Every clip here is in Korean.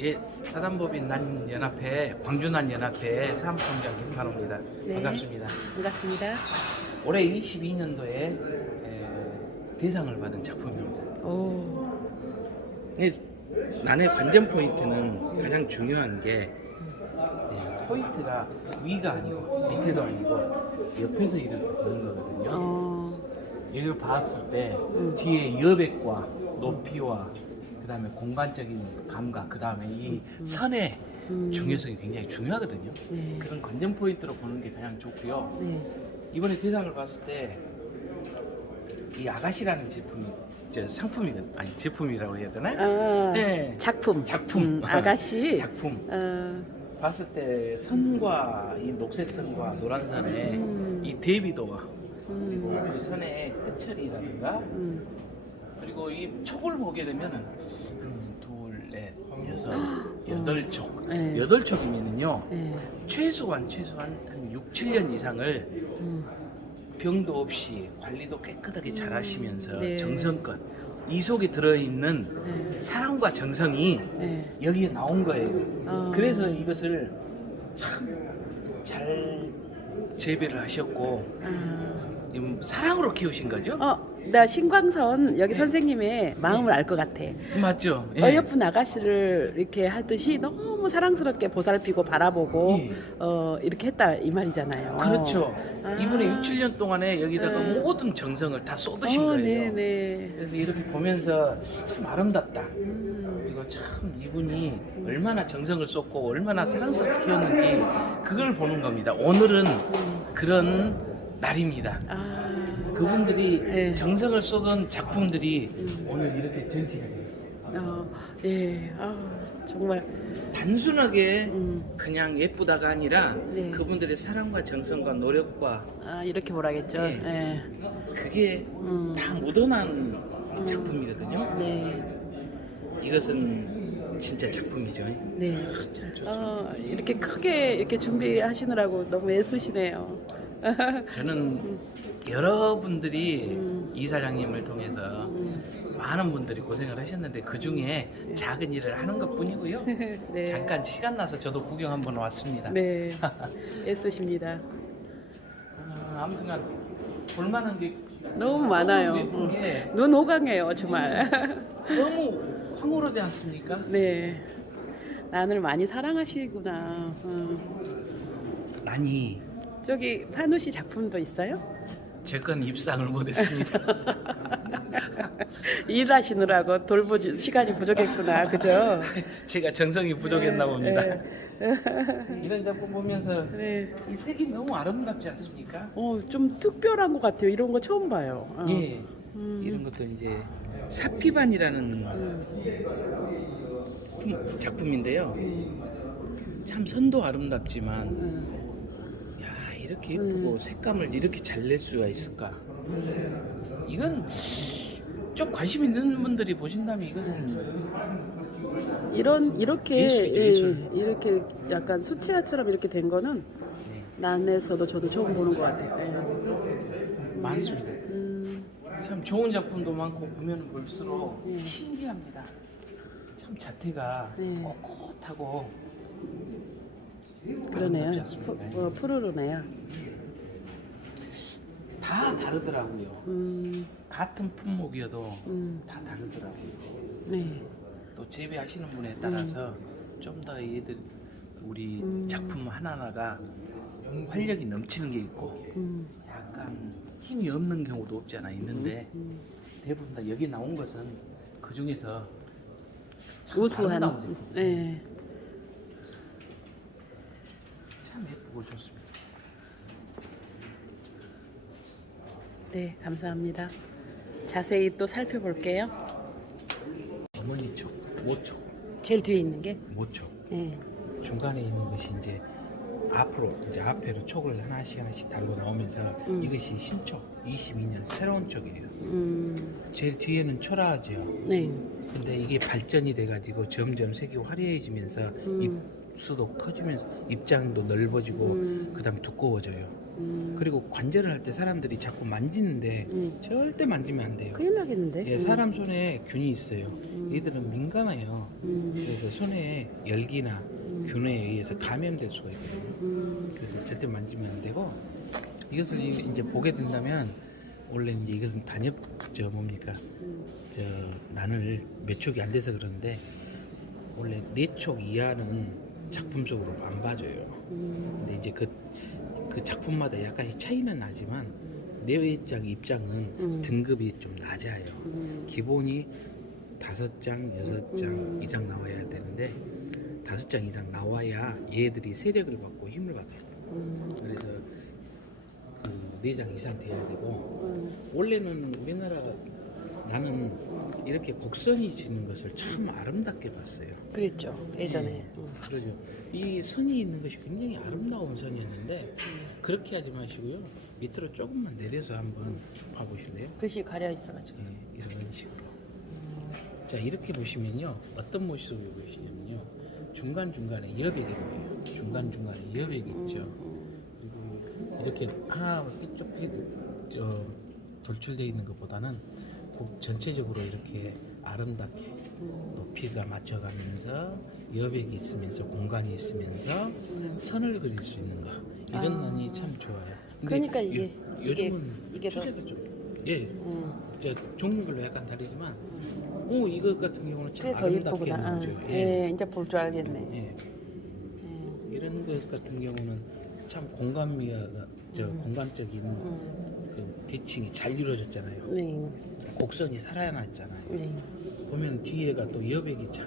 예, 사단법인 난연합회, 광주난연합회 사무총장 김판호입니다. 네. 반갑습니다. 반갑습니다. 올해 22년도에 대상을 받은 작품입니다. 오. 난의 관전 포인트는 가장 중요한 게 포인트가 위가 아니고 밑에도 아니고 옆에서 이렇게 보는 거거든요. 이걸 봤을 때 뒤에 여백과 높이와 그다음에 공간적인 감각, 그다음에 이 선의 중요성이 굉장히 중요하거든요. 네. 그런 관전 포인트로 보는 게 가장 좋고요. 네. 이번에 대상을 봤을 때 이 아가씨라는 제품이 아니 제품이라고 해야 되나? 아, 네. 작품. 아가씨. 작품. 봤을 때 선과 이 녹색 선과 노란 선의 이 대비도와 그리고 그 선의 끝처리라든가 그리고 이 촉을 보게 되면은 둘, 넷, 여섯, 여덟 촉. 네. 여덟 촉이면은요 네. 최소한 한 6, 7년 이상을 병도 없이 관리도 깨끗하게 잘 하시면서 네. 정성껏 이 속에 들어있는 네. 사랑과 정성이 네. 여기에 나온 거예요. 그래서 이것을 참 잘 재배를 하셨고 사랑으로 키우신 거죠? 나 신광선 여기 선생님의 마음을 알 것 같아. 맞죠? 예. 어여쁜 아가씨를 이렇게 하듯이 너무 사랑스럽게 보살피고 바라보고 예. 이렇게 했다 이 말이잖아요. 그렇죠. 이번에 6, 7년 동안에 여기다가 네. 모든 정성을 다 쏟으신 거예요. 네네. 그래서 이렇게 보면서 참 아름답다. 그리고 참 이분이 얼마나 정성을 쏟고 얼마나 사랑스럽게 키웠는지 그걸 보는 겁니다. 오늘은 그런 날입니다. 그분들이 네. 정성을 쏟은 작품들이 오늘 이렇게 전시가 되었어요. 예. 정말. 단순하게 그냥 예쁘다가 아니라 네. 그분들의 사랑과 정성과 노력과 이렇게 뭐라겠죠. 예. 예. 그게 다 묻어난 작품이거든요. 네. 이것은 진짜 작품이죠. 네. 참 좋죠. 이렇게 크게 이렇게 준비하시느라고 너무 애쓰시네요. 저는 여러분들이 이사장님을 통해서 많은 분들이 고생을 하셨는데 그 중에 작은 일을 하는 것 뿐이고요. 네. 잠깐 시간 나서 저도 구경 한번 왔습니다. 네. 애쓰십니다. 아무튼간 볼만한 게 너무 많아요. 예쁜 게 눈 호강해요, 정말. 너무 황홀하지 않습니까? 네. 난을 많이 사랑하시구나. 많이 저기 판우 씨 작품도 있어요? 제 건 입상을 못했습니다. 일하시느라고 돌보지 시간이 부족했구나, 그죠? 제가 정성이 부족했나 봅니다. 네. 이런 작품 보면서 네. 이 색이 너무 아름답지 않습니까? 좀 특별한 것 같아요. 이런 거 처음 봐요. 예, 이런 것도 이제 사피반이라는 작품인데요. 참 선도 아름답지만 야 이렇게 예쁘고 색감을 이렇게 잘 낼 수가 있을까? 이건 좀 관심 있는 분들이 보신다면 이것은 이렇게 예술이죠, 예술. 이렇게 약간 수채화처럼 이렇게 된 거는 네, 난에서도 저도 처음 보는 것 같아요. 네. 많습니다. 참 좋은 작품도 많고 보면 볼수록 신기합니다. 참 자태가 네. 꼿꼿하고 그러네요. 아름답지 않습니까? 푸르르네요. 다 다르더라고요. 같은 품목이어도 음. 다 다르더라고요. 네. 또 재배하시는 분에 따라서 좀 더 얘들 우리 작품 하나하나가 활력이 넘치는 게 있고 약간 힘이 없는 경우도 없지 않아 있는데 대부분 다 여기 나온 것은 그 중에서 우수한. 아름다운 제품. 네. 참 예쁘고 좋습니다. 네, 감사합니다. 자세히 또 살펴볼게요. 어머니 촉, 모촉, 제일 뒤에 있는 게. 모촉. 네. 중간에 있는 것이 이제 앞으로 이제 앞에로 촉을 하나씩 달고 나오면서 이것이 신촉 22년 새로운 촉이에요. 제일 뒤에는 초라하죠. 네. 근데 이게 발전이 돼가지고 점점 색이 화려해지면서 입수도 커지면서 입장도 넓어지고 그다음 두꺼워져요. 그리고 관절을 할 때 사람들이 자꾸 만지는데 절대 만지면 안 돼요. 큰일 나겠는데? 예, 사람 손에 균이 있어요. 얘들은 민감해요. 그래서 손에 열기나 균에 의해서 감염될 수가 있거든요. 그래서 절대 만지면 안 되고, 이것을 이제 보게 된다면 원래 이제 이것은 단엽 뭡니까 난을 몇 촉이 안 돼서 그러는데 원래 4촉 이하는 작품 속으로 안 봐줘요. 근데 이제 그 작품마다 약간씩 차이는 나지만 내외장 입장은 등급이 좀 낮아요. 기본이 5장, 6장 이상 나와야 되는데 5장 이상 나와야 얘들이 세력을 받고 힘을 받아요. 그래서 그 4장 이상 돼야 되고, 원래는 우리나라가 나는 이렇게 곡선이 지는 것을 참 아름답게 봤어요. 그랬죠 예전에. 네, 그러죠. 이 선이 있는 것이 굉장히 아름다운 선이었는데 그렇게 하지 마시고요. 밑으로 조금만 내려서 한번 봐보실래요? 글씨 가려 있어가지고. 네, 이런 식으로. 자, 이렇게 보시면요, 어떤 모습을 보시냐면요, 중간중간에 여백이 보여요. 중간중간에 여백이 있죠. 그리고 이렇게 하나 이쪽 돌출되어 있는 것보다는 전체적으로 이렇게 아름답게 높이가 맞춰가면서 여백이 있으면서 공간이 있으면서 선을 그릴 수 있는 거, 이런 면이 참 좋아요. 근데 그러니까 요즘은 이게 더- 추세가 좀 종류별로 약간 다르지만 이것 같은 경우는 참 그게 더 아름답게 예쁘구나. 나오죠. 예, 이제 볼 줄 알겠네. 예. 이런 것 같은 경우는 참 공감미가 공감적인 그 대칭이 잘 이루어졌잖아요. 네. 곡선이 살아났잖아요. 네. 보면 뒤에가 또 여백이 잘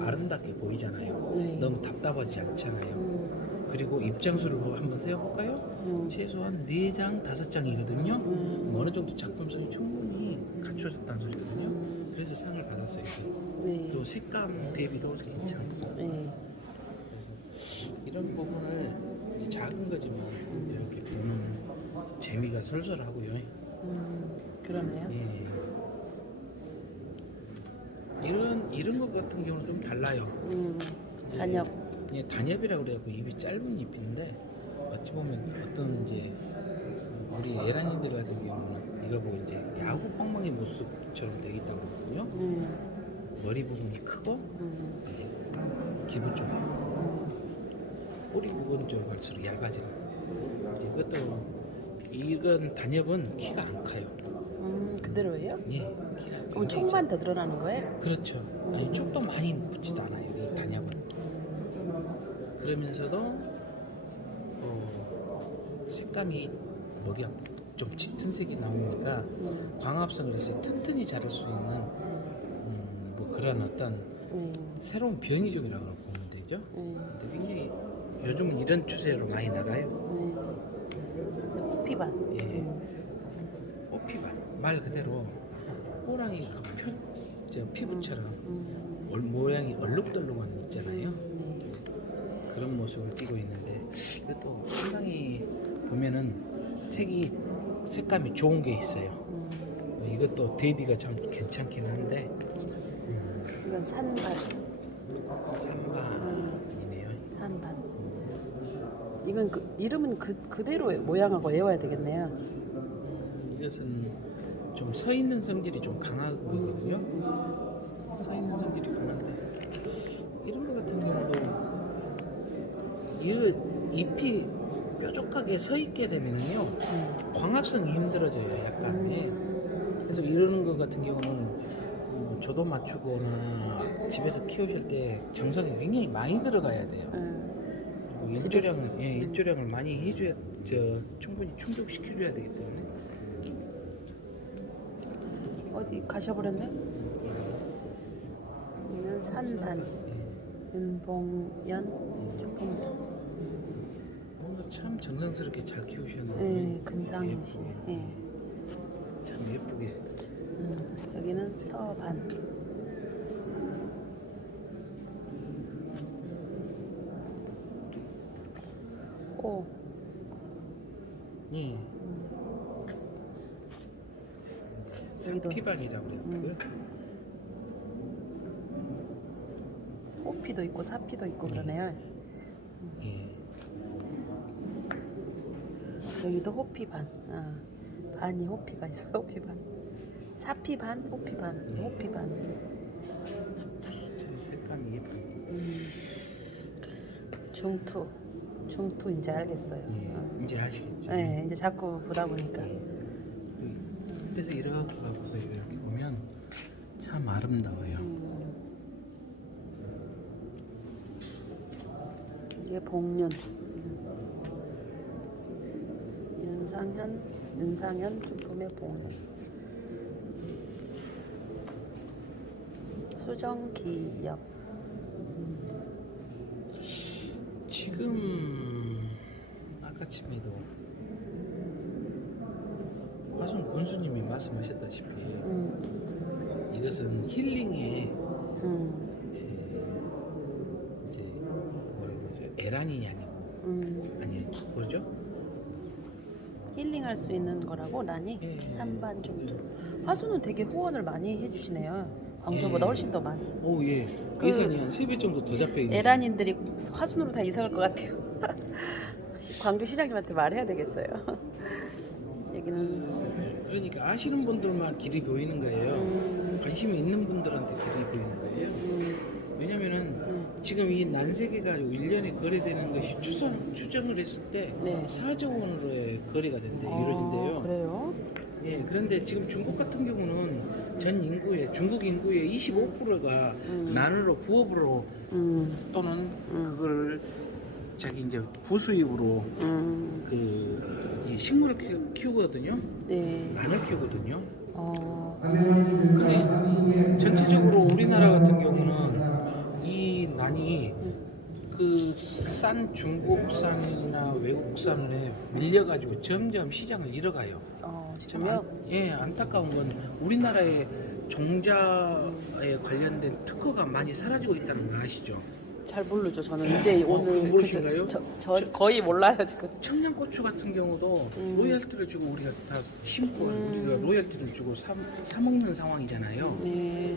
아름답게 보이잖아요. 네. 너무 답답하지 않잖아요. 그리고 입장수를 한번 세어볼까요? 최소한 4장, 5장이거든요. 어느 정도 작품성이 충분히 갖춰졌다는 소리거든요. 그래서 상을 받았어요. 네. 또 색감 대비도 괜찮고, 네. 이런 부분을 작은 거지만 이렇게 보는 재미가 솔솔하고요. 그러네요. 예. 이런 것 같은 경우는 좀 달라요. 단엽. 예, 단엽이라고 그래갖고 입이 짧은 잎인데 어찌 보면 어떤 이제 우리 에란이들 같은 경우는 이거 보고 이제 야구 방망이 모습처럼 되어 있다고 그러거든요. 머리 부분이 크고 이제 기부 쪽에 꼬리 부분 쪽으로 갈수록 얇아지는. 이건 단엽은 키가 안 커요. 그대로예요? 예, 키가 그럼 촉만 더 드러나는 거예요? 그렇죠. 아니, 촉도 많이 붙지도 않아요. 이 단엽은. 그러면서도 색감이 뭐야 좀 짙은 색이 나오니까 광합성을 해서 튼튼히 자랄 수 있는 뭐 그런 어떤 새로운 변이종이라고 보면 되죠. 근데 굉장히 요즘은 이런 추세로 많이 나가요. 피반. 예. 꽃피반 말 그대로 호랑이 피부처럼 모양이 얼룩덜룩한 거 있잖아요. 그런 모습을 띠고 있는데 이것도 상당히 보면은 색감이 좋은 게 있어요. 이것도 대비가 참 괜찮긴 한데 이건 산반. 산반이네요. 산반. 이건 이름은 그대로 모양하고 외워야 되겠네요. 이것은 좀 서 있는 성질이 좀 강한 거거든요. 서 있는 성질이 강한데 이런 거 같은 경우도 이 잎이 뾰족하게 서 있게 되면은요 광합성이 힘들어져요. 약간. 그래서 이런 거 같은 경우는 조도 맞추거나 집에서 키우실 때 정성이 굉장히 많이 들어가야 돼요. 그리고 일조량을 많이 해줘야 충분히 충족시켜줘야 되기 때문에. 어디 가셔버렸네? 여기는 산반. 윤봉연 축봉장. 참 정성스럽게 잘 키우셨네요. 네, 금상시. 네. 참 예쁘게. 여기는 서반. 오. 예. 쌍피반이라고 그랬고요. 호피도 있고 사피도 있고 그러네요. 예. 여기도 호피 반. 반이 호피가 있어. 호피 반. 사피 반, 호피 반, 호피 반. 색감이 예쁘네. 중투 이제 알겠어요. 이제 아시겠죠? 네, 이제 자꾸 보다 보니까. 옆에서 이렇게 봐보세요. 이렇게 보면 참 아름다워요. 이게 복륜. 윤상현 중품의 복륜. 수정기역. 지금 아까쯤에도 화순 군수님이 말씀하셨다시피 이것은 힐링의 이제 뭐라고 그러죠? 에란이 아니고 아니 뭐죠? 힐링할 수 있는 거라고 라니. 예. 3반 중투. 화수는 되게 후원을 많이 해주시네요. 광주보다 예. 훨씬 더 많이. 오 예. 그 예산이 한 3배 정도 더 잡혀 있네요. 에란인들이 화순으로 다 이사 갈 것 같아요. 광주 시장님한테 말해야 되겠어요. 여기는 그러니까 아시는 분들만 길이 보이는 거예요. 관심이 있는 분들한테 길이 보이는 거예요. 왜냐면은 지금 이 난세계가 1년에 거래되는 것이 추정을 했을 때 네. 4조 원으로의 거래가 이루어진대요. 그래요? 예, 그런데 지금 중국 같은 경우는 전 인구의 중국 인구의 25%가 난으로 부업으로 또는 그걸 자기 이제 부수입으로 이 식물을 키우거든요. 네. 난을 키우거든요. 음. 근데 전체적으로 우리나라 같은 경우는 이 난이 그 싼 중국산이나 외국산에 밀려가지고 점점 시장을 잃어가요. 참 지금요? 안타까운 건 우리나라의 종자에 관련된 특허가 많이 사라지고 있다는 거 아시죠? 잘 모르죠. 저는 이제 오늘 모르신가요? 저 거의 몰라요 지금. 청양고추 같은 경우도 로열티를 주고 우리가 다 심고 우리가 로열티를 주고 사 먹는 상황이잖아요. 네.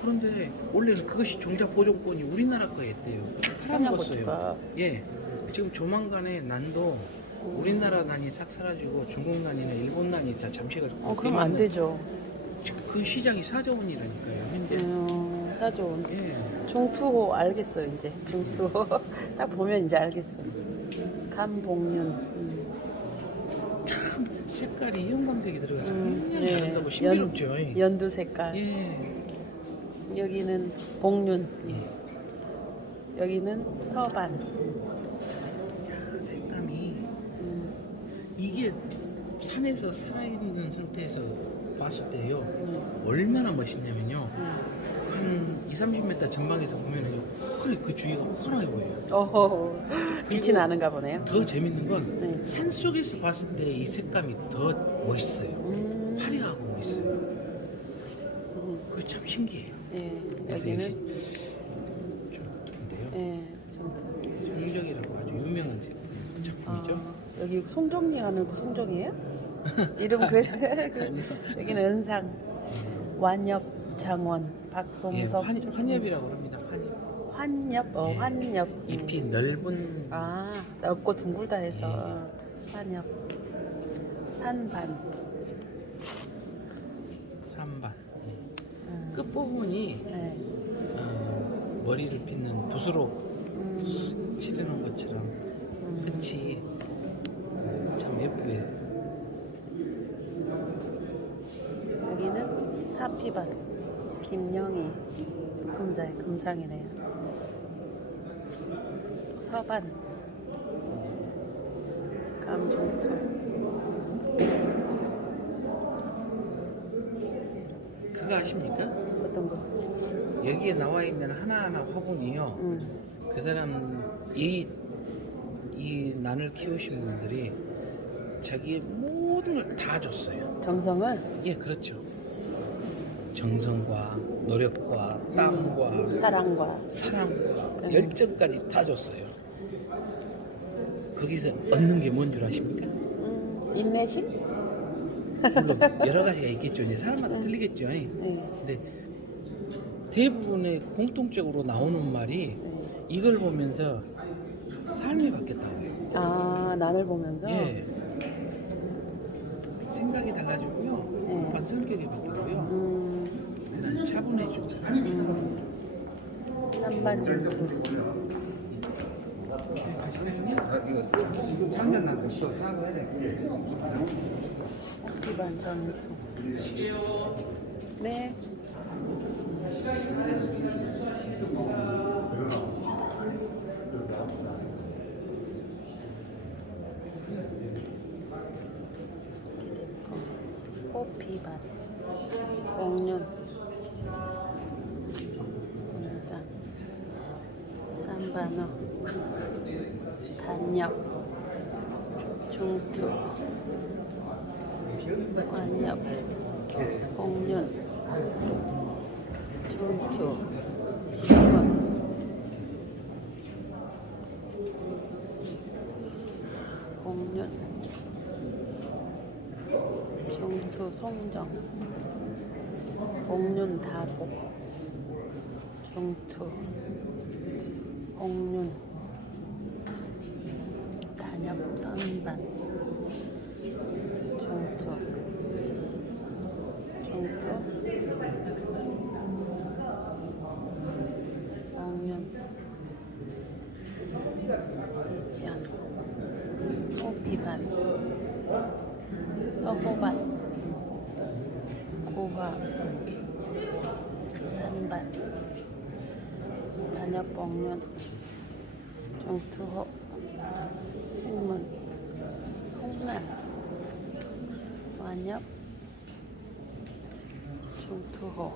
그런데 원래는 그것이 종자 보존권이 우리나라 거였대요. 팔아먹었어요. 청양고추가. 예. 지금 조만간에 난도 우리나라 난이 싹 사라지고 중국 난이나 일본 난이 다 잠시가 그러면 안 되죠. 그 시장이 4조 원이라니까요. 현재. 사존. 예. 중투호 알겠어요 이제. 중투호 딱 보면 이제 알겠어요. 감복륜. 참 색깔이 형광색이 들어가서 굉장히 아름다고 신비롭죠. 연두 색깔. 예. 여기는 복륜. 예. 여기는 서반. 야, 색감이 이게 산에서 살아있는 상태에서 봤을 때요 얼마나 멋있냐면요 한 2-30m 전방에서 보면은 그 주위가 환하게 보여요. 빛이 나는가 보네요. 더 재밌는 건 네. 산속에서 봤을 때 이 색감이 더 멋있어요. 화려하고 멋있어요. 그게 참 신기해요. 예, 그래서 여기는 좀 좋은데요. 예, 송정이라고 아주 유명한 작품이죠. 여기 송정리 하는 그 송정이에요? 이름 그래서 여기는 은상 완엽 장원 예, 박동석 환엽이라고 합니다. 환엽. 환엽 예. 환엽 잎이 넓은 넓고 둥글다 해서 환엽 산반 산반. 예. 끝부분이 네. 머리를 빗는 붓으로 푹 칠해놓은 것처럼 끝이 참 예쁘게. 여기는 사피반 김영희 금자의 금상이네요. 서반 감중투 그거 아십니까? 어떤 거? 여기에 나와 있는 하나하나 화분이요. 그 사람 이 난을 키우신 분들이 자기의 모든 걸 다 줬어요. 정성을? 예, 그렇죠. 정성과 노력과 땀과 사랑과 사랑과 열정까지 다 줬어요. 거기서 얻는 게 뭔 줄 아십니까? 인내심? 물론 여러 가지가 있겠죠. 이제 사람마다 틀리겠죠. 네. 근데 대부분의 공통적으로 나오는 말이 이걸 보면서 삶이 바뀌었다고 해요. 난을 보면서? 예. 생각이 달라지고요. 네. 오빠 성격이 바뀌고요. 그다음 차분해지고. 3반 전투. 이거 작년 난또 사고해야 돼. 호피반 전투. 네. 호피반 공륜 군산 삼반호 단역 중투 관역 공륜 중투 시군 공륜 중투 송정 공륜 다복 중투 공륜 단역 선반 중투 공륜 이편 호피반 서호반 고화 산반 단역봉륜 중투호 신문 홍남 완역 중투호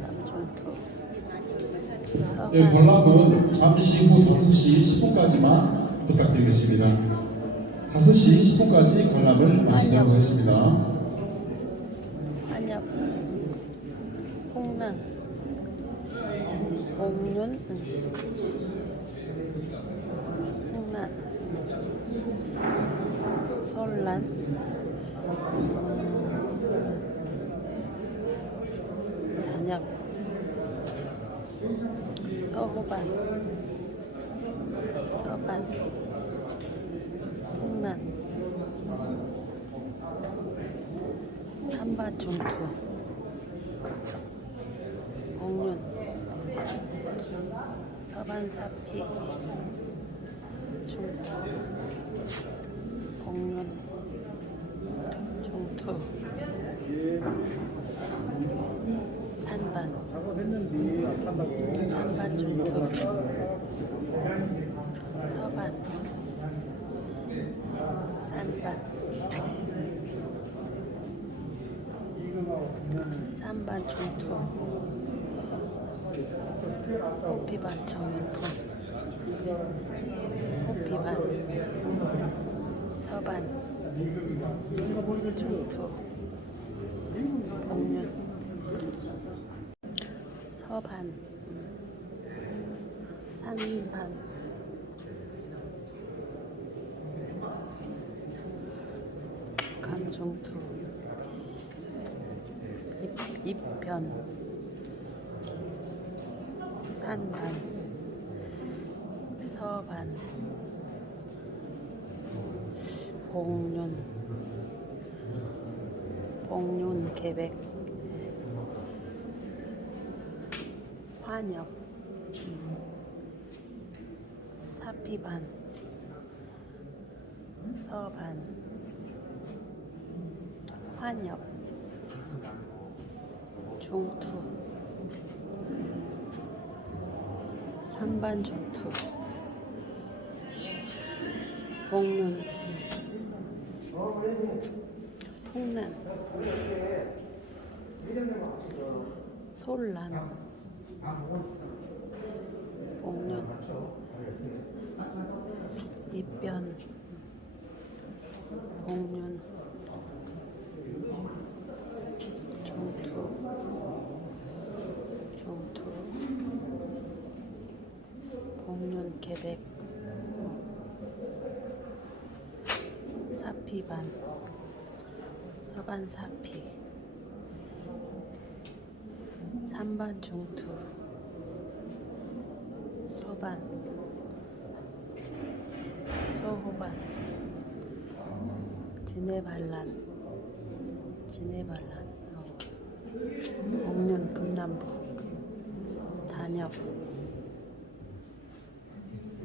감중투 네, 서반 관람은 잠시 후 5시 10분까지만 부탁드리겠습니다. 5시 10분까지 관람을 마치도록 하겠습니다. 한엽 홍남 옥륜 홍남 솔란 단역 서호반 서반 홍남 삼반 중투 공륜 서반 사피 중투 공륜 중투 산반 산반 중투 서반 산반 산반 중투 호피반 정일품 호피반 서반 중투 공륜 서반 산반 감중투 입편 산반 서반 봉륜 계백 환역 사피반 서반 환역 중투 산반 중투 봉륜 풍란 솔란 봉륜 입변 봉륜 중투 봉륜 계백 사피반 서반 사피 삼반 중투 서반 서호반, 진해반란, 옥륜 금남부, 단엽,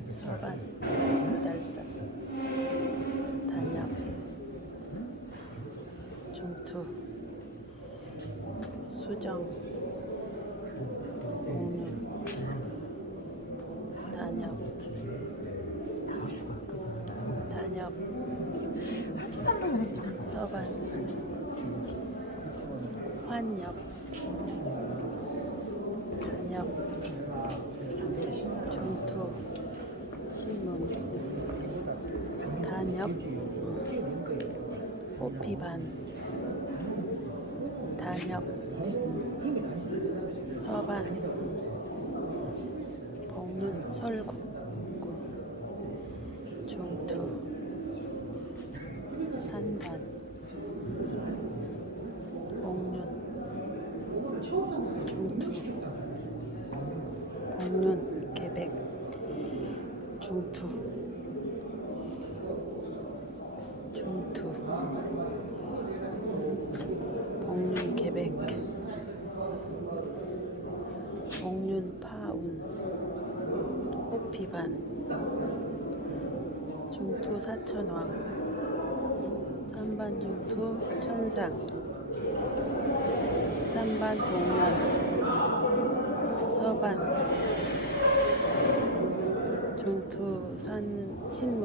서반, 달산, 단엽, 중투, 수정, 옥륜, 단엽, 서반, 환엽, 단엽, 중투, 신문, 단엽, 호피반, 단엽, 서반, 복륜, 설국, 중투, 산반, 복륜, 중투, 복륜, 계백, 중투, 복륜, 계백, 복륜, 파운, 호피반, 중투, 사천왕, 삼반 중투, 천상, 삼반 동란, 서반, 중투, 신문,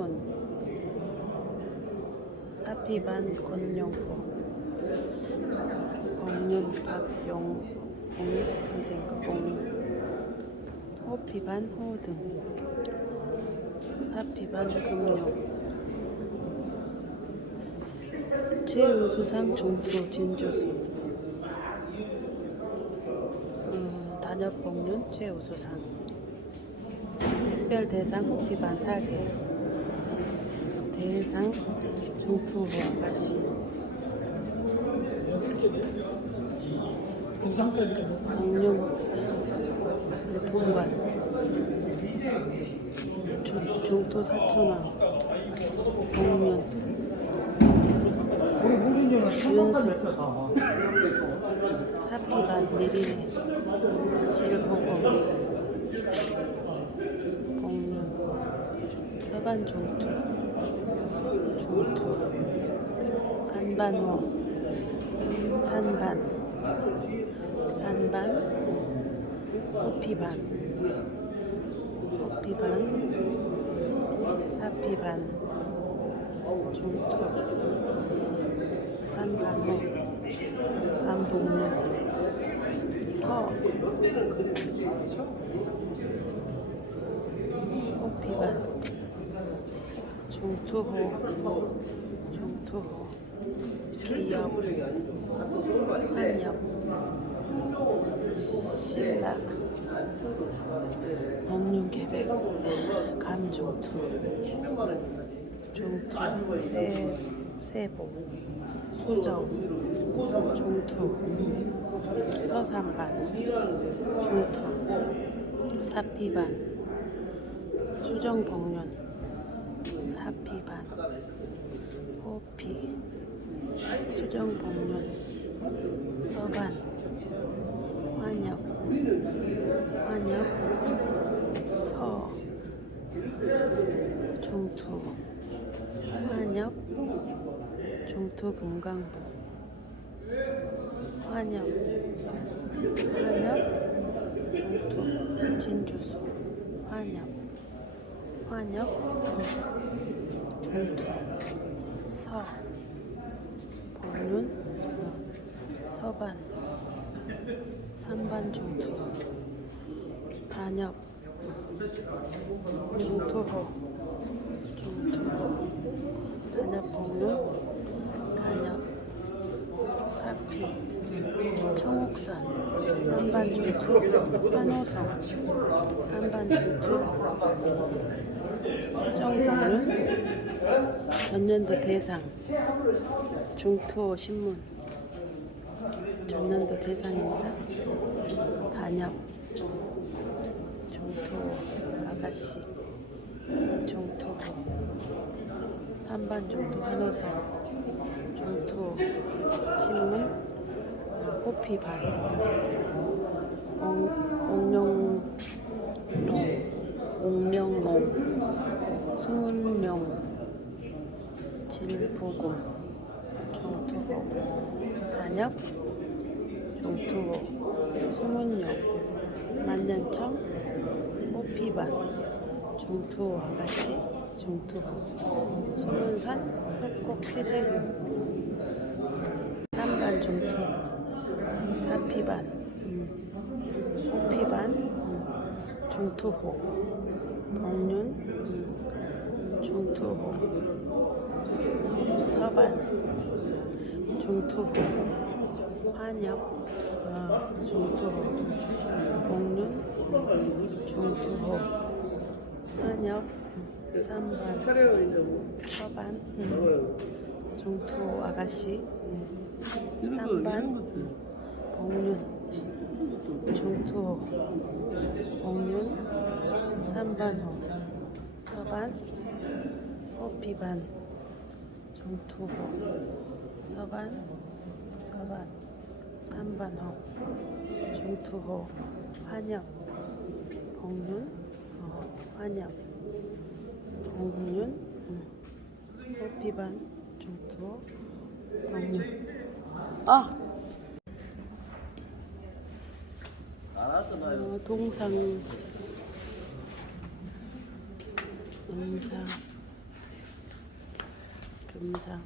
사피반, 권룡포, 복륜, 호피반, 호등, 사피반, 금룡, 최우수상, 중투, 진주수, 단엽, 복륜, 최우수상, 특별대상, 호피반, 사계, 대상, 중투, 호아가시, 복륜, 동관, 중투, 사천왕, 복륜, 윤술, 사피반, 미리네, 질보고, 복륜, 서반 중투, 산반호, 산반, 호피반, 사피반, 중투, 산반호, 산복륜, 서, 호피반, 중투호, 기엽, 한엽, 신라, 복륜, 계백, 감중투, 중투, 세보, 수정, 중투, 서산반, 중투, 사피반, 수정, 복륜, 사피반, 호피, 수정, 복륜, 서반, 환엽, 서, 중투, 환엽, 중투, 금강부, 환엽, 중투, 진주수, 환엽, 중투, 서, 복륜, 서반, 삼반 중투, 단엽, 중투호, 단엽 복륜, 단엽, 사피, 청옥산, 삼반 중투, 환호성, 삼반 중투, 수정 복륜, 전년도 대상, 중투 신문, 전년도 대상입니다. 단엽, 중투 아가씨, 중투 3반 중투 한호성 중투 신문 호피반 옥령농 수문령 질부금 중투호 단역 중투호 수문령 만년청 호피반 중투호 아가씨 중투호 수문산 석곡지제교 3반 중투 사피반 호피반 중투호 복륜 중투호 서반 중투호 환엽 중투호 복륜 중투호 환엽 3반 서반 중투호 아가씨 3반 복륜 중투호 복륜 3반호 서반 호피반 중투호 서반 3반호 중투호 환엽 복륜 환엽 복륜 호피반 중투호 복륜 동상 음상 금상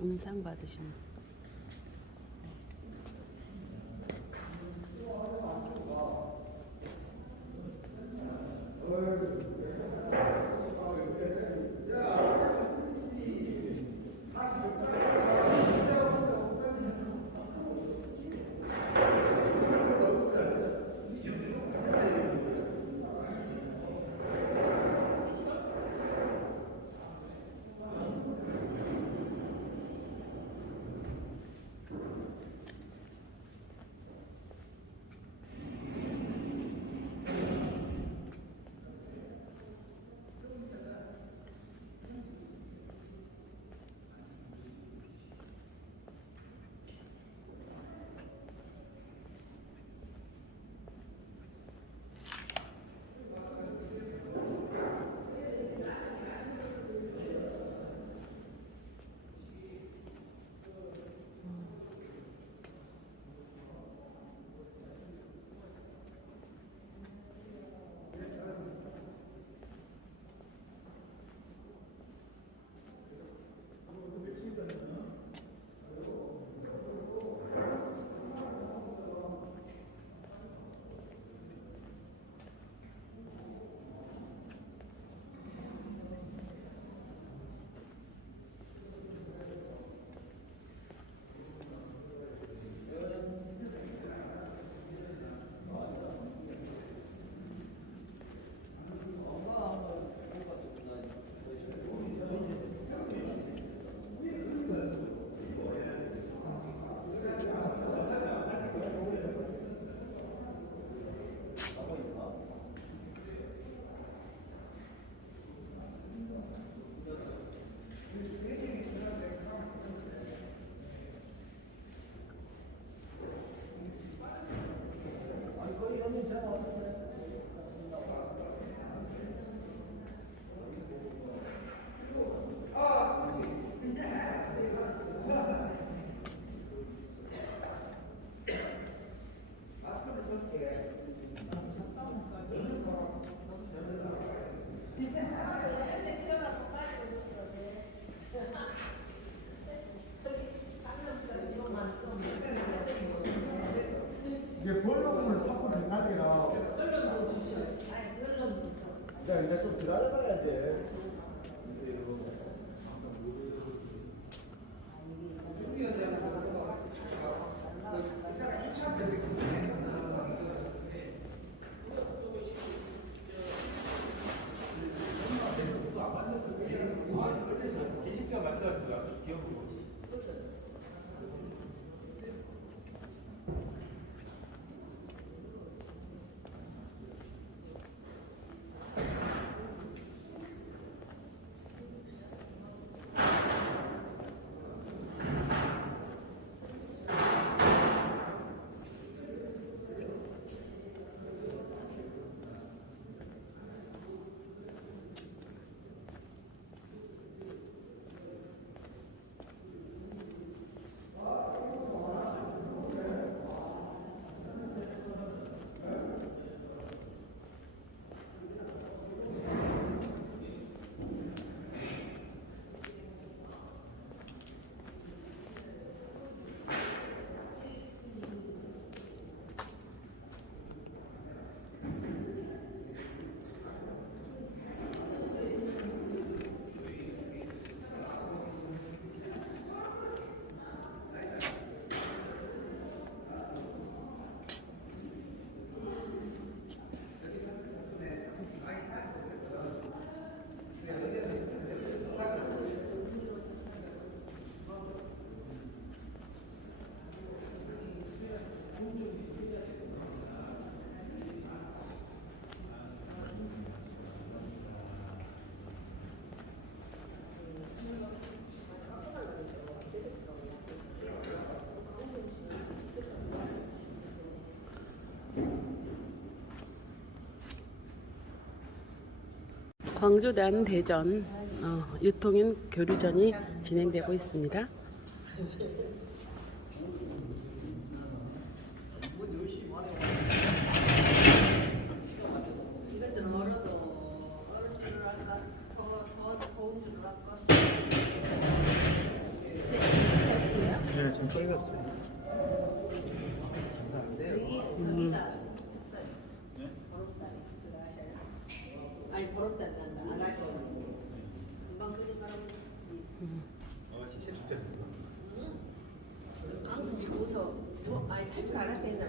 음상 받으신 분. 이제 볼륨을 자꾸 된다니까. 이제 좀 기다려봐야지. 광주 난대전 유통인 교류전이 진행되고 있습니다. 네, 좀 빨갛어요. 웃어. 아니 탈줄 알았겠나?